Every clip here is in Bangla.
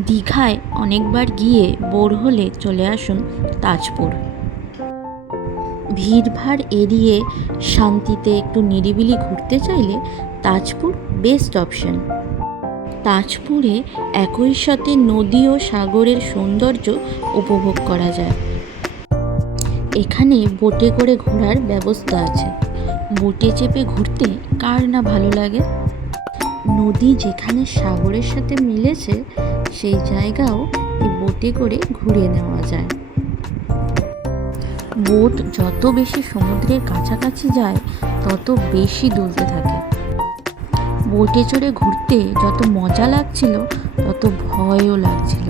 দীঘায় অনেকবার গিয়ে বোর হলে চলে আসুন তাজপুর। ভিড়ভাড় এড়িয়ে শান্তিতে একটু নিরিবিলি ঘুরতে চাইলে তাজপুর বেস্ট অপশন। তাজপুরে একই সাথে নদী ও সাগরের সৌন্দর্য উপভোগ করা যায়। এখানে বোটে করে ঘোরার ব্যবস্থা আছে। বোটে চেপে ঘুরতে কার না ভালো লাগে। নদী যেখানে সাগরের সাথে মিলেছে সেই জায়গাও এই বোটে করে ঘুরে নেওয়া যায়। বোট যত বেশি সমুদ্রের কাছাকাছি যায় তত বেশি দুলতে থাকে। বোটে চড়ে ঘুরতে যত মজা লাগছিল তত ভয়ও লাগছিল।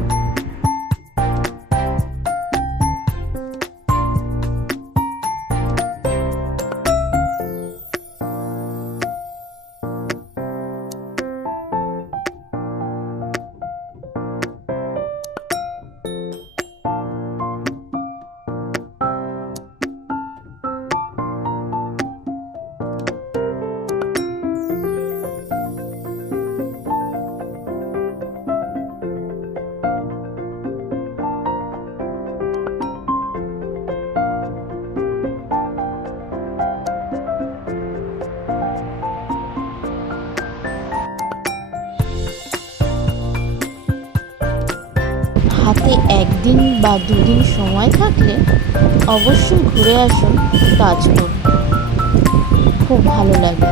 হাতে একদিন বা দুদিন সময় থাকলে অবশ্যই ঘুরে আসুন তাজপুর, খুব ভালো লাগবে।